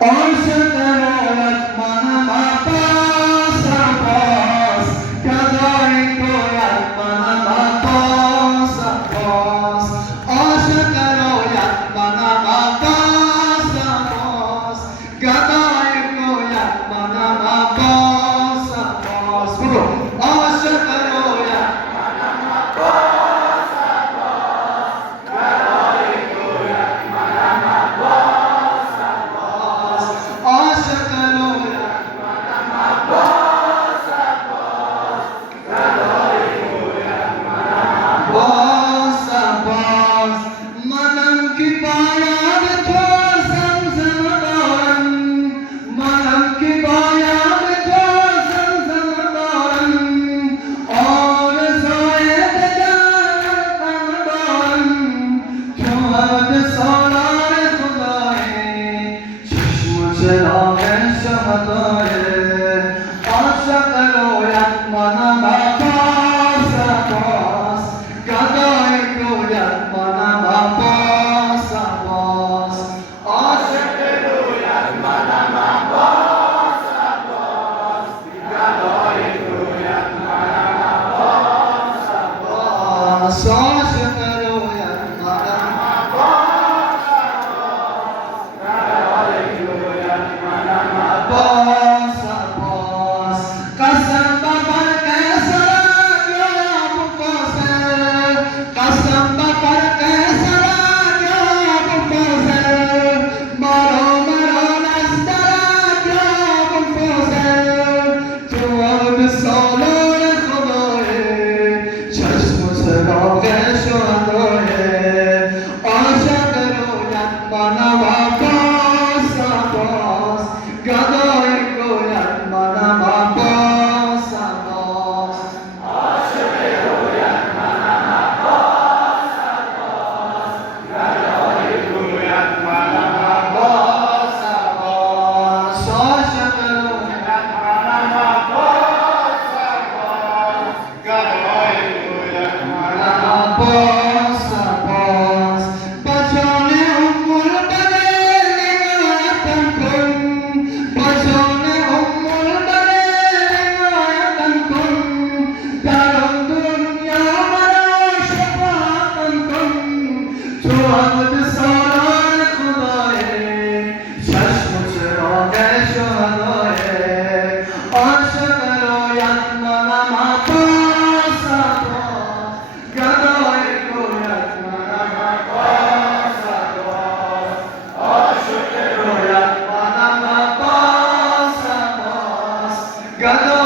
عاشق رویت منم عباس عباس گدای کویت منم عباس عباس عاشق رویت منم عباس عباس گدای کویت منم عباس عباس بگو عاشق رویت منم عباس عباس گدای کویت منم عباس عباس عاشق رویت منم عباس عباس گدای کویت منم عباس عباس منم که باید تو زمزم دارم منم که باید تو زمزم دارم آرزوی دگرم دارم تو عهد سالار خدایی چشم و چراغ شهدای عاشق رویت منم عباس عباس گدای کویت منم عباس عباس عاشق رویت منم عباس عباس گدای کویت منم عباس عباس عاشق رویت منم عباس عباس گدای کویت منم عباس عباس قسم بخور که سرت یا ابوالفضل قسم بخور که سرت یا ابوالفضل مرا از درت یا ابوالفضل تو عهد سالار خدای چشم و چراغ شهدای عاشق رویت منم عباس عباس گدای کویت منم عباس عباس عاشق رویت منم عباس عباس گدای کویت منم عباس عباس عاشق رویت منم عباس عباس گدای کویت منم عباس عباس با جان ام البنین عنایتم کن با جان ام البنین عنایتم کن در آن دنیا مرا شفاعتم کن تو عهد سالار خدای چشم و چراغ شهدای عاشق رویت منم عباس عباس گدای کویت منم عباس عباس عاشق رویت منم عباس عباس گدای